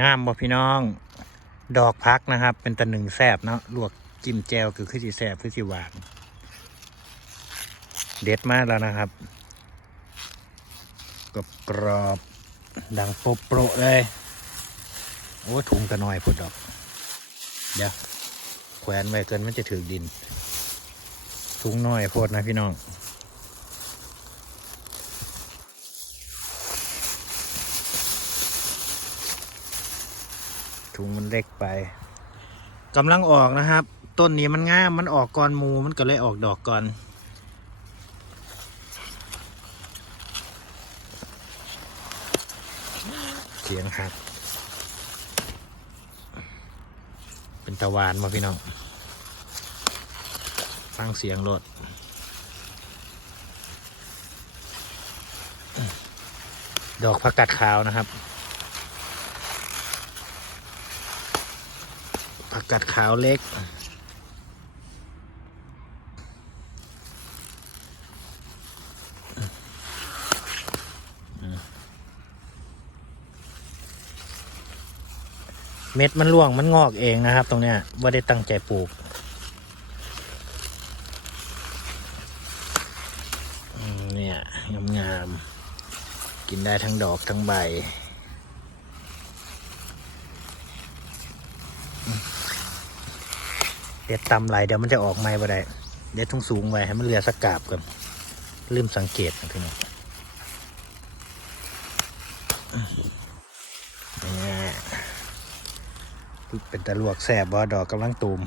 งามบ่พี่น้อง ดอกพักนะครับ เป็นตะหนึ่งแซบเนาะลวกจิ้มแจวคือคือสิแซบคือสิหวาน เด็ดมากแล้วนะครับกรอบกรอบดังโปรโปรเลย โอ้ถุงกระน้อยพุดดอก เดี๋ยวแขวนไว้เกินมันจะถือดิน ถุงน้อยโพดนะพี่น้อง ถุงมันเล็กไปกำลังออกนะครับ ต้นนี้มันง่ามมันออกก่อนมูมันก็เลยออกดอกก่อนเสียงครับ เป็นตะวานมาพี่น้องฟังเสียงรถดอกผักกัดขาวนะครับ ผักกัดขาวเล็ก เม็ดมันร่วงมันงอกเองนะครับ ตรงเนี้ยว่าได้ตั้งใจปลูกเนี่ยงามๆกินได้ทั้งดอกทั้งใบ เด็ดตำไหลเดี๋ยวมันจะออกไม้บ่ได้เด็ดทุ่งสูงไว้ให้มันเรือสักกาบก่อนลืมสังเกตนะพี่น้องนี่เป็นตะลวกแสบบ่ดอกกำลังตูม